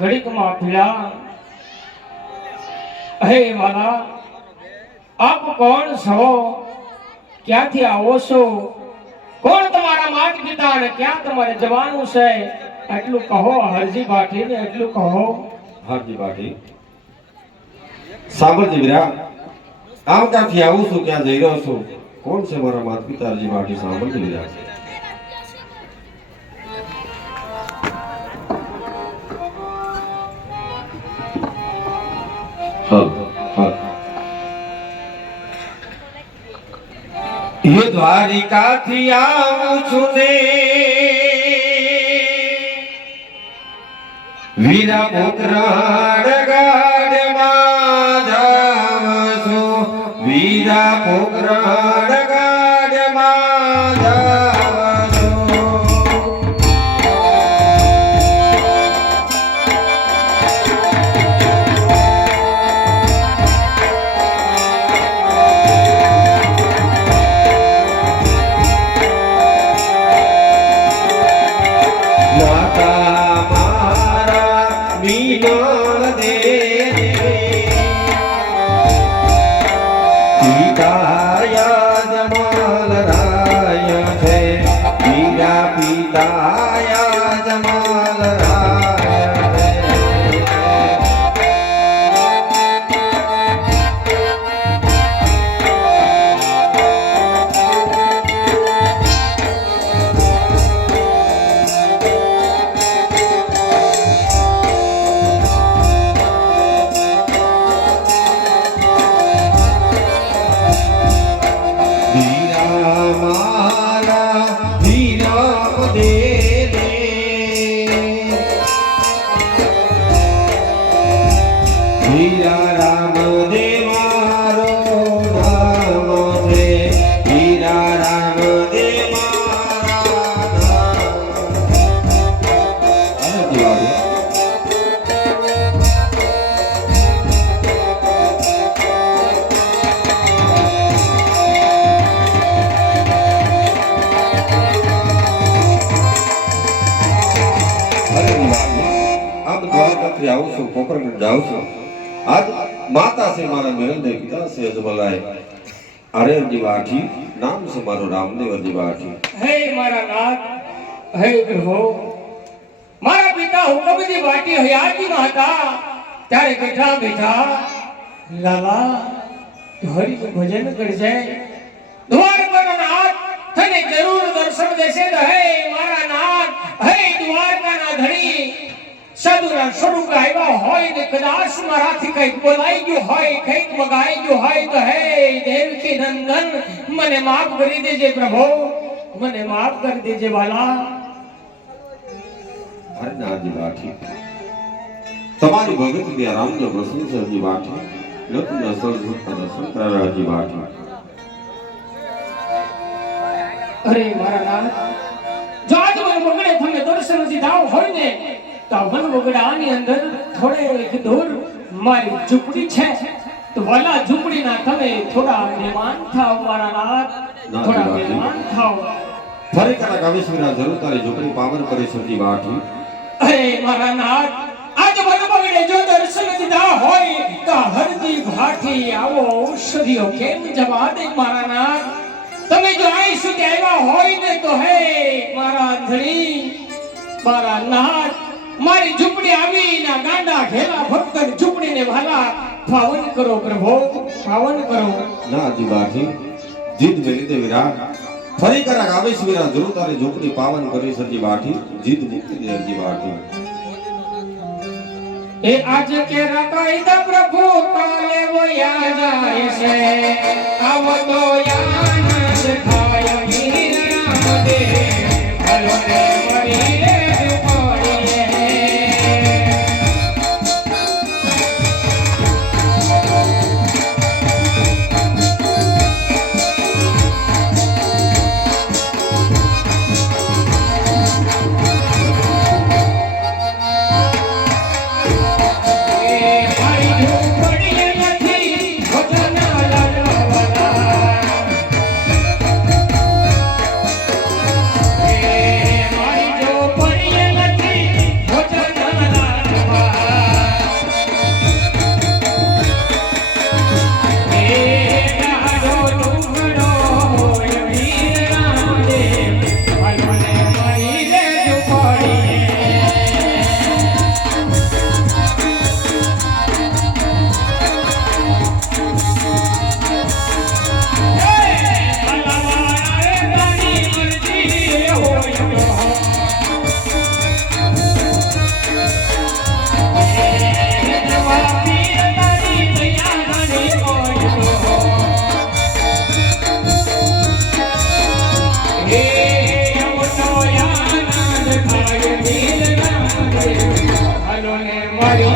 ઘડીકમાં પીડા. હે મારા, આપ કોણ છો? ક્યાંથી આવો છો? કોણ તમારા માતા પિતા અને ક્યાં તમારે જવાનું છે? એટલું કહો હરજી ભાટી ને, એટલું કહો. હરજી ભાટી સાંભળજે વીરા, આમ ક્યાંથી આવું છું, ક્યાં જઈ રહ્યો છું, કોણ છે મારા માતા પિતા? હરજી ભાટી સાંભળજે વીરા. ये द्वारिका थी आऊं છું ને વીરા પોકરણ ગાડમાં જાઉં છું, વીરા પોકરણ ગાડમાં જાઉં છું. આવું છું, પોકરણ જાઉં છું. આજ માતા છે મારા મેલ ને પિતા છે અજમલાય. અરે હરજી ભાટી, નામ છે મારું રામદેવ. હરજી ભાટી હે મારા નાથ, હે પ્રભુ, મારા પિતા હુકમજી ભાટી હયાતીમાં હતા ત્યારે બેઠા બેઠા લાલા હરિનું ભજન કરજે. દ્વારકાના નાથ તને જરૂર દર્શન દેશે. હે મારા નાથ, હે દ્વારકાના ધણી, સાધુના સ્વરૂપે આવ્યા હોય ને કદાચ મારાથી કંઈક બોલાઈ ગયું હોય, કંઈક મગાઈ ગયું હોય તો હે દેવકી નંદન, મને માફ કરી દેજે પ્રભુ, મને માફ કરી દેજે વાલા. અરે હરજી ભાટી, તમારી ભગત ને રામદેવ પ્રસન્ન છે. હરજી ભાટી લખના સર્જતા દર્શન કરાવ્યા. હરજી ભાટી અરે મારા નાથ, જો આજ મને વગડે તમને દર્શન દીધા હોય ને તો વન વગડાની અંદર થોડે દૂર મારી ઝૂંપડી છે, તો વાલા ઝૂંપડીના તમે થોડા મહેમાન થાવ મારા નાથ, થોડા મહેમાન થાવ. ફરી કદાચ આવીશવીરા જરૂર તારી ઝૂંપડી પાવન કરી. હરજી ભાટી અરે મારા નાથ, આજ વન વગડે જો દર્શન દીધા હોય તો હરજી ભાટી આવો ઔષધિઓ કેમ જવા દે મારા નાથ. તમે જો અહીં સુધી આવ્યા હોય ને તો હે મારા ધણી, મારા નાથ, મારી ઝૂંપડી આવીના ગાંડા ઘેલા ભક્ત ઝૂંપડીને વાલા પાવન કરો પ્રભુ, પાવન કરો. ના હરજી ભાટી, જીદ મેલી દે વીરા. ફરી કરાક આવીશવીરા જરૂર તારી ઝૂંપડી પાવન કરી. હરજી ભાટી જીદ મૂકી દે. હરજી ભાટી એ આજ કે રકાઈદા પ્રભુ કાલે વયા જાય છે, આવો તો યાનસ થાય વીર રામદેવ, હલો રે મરી રે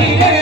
રે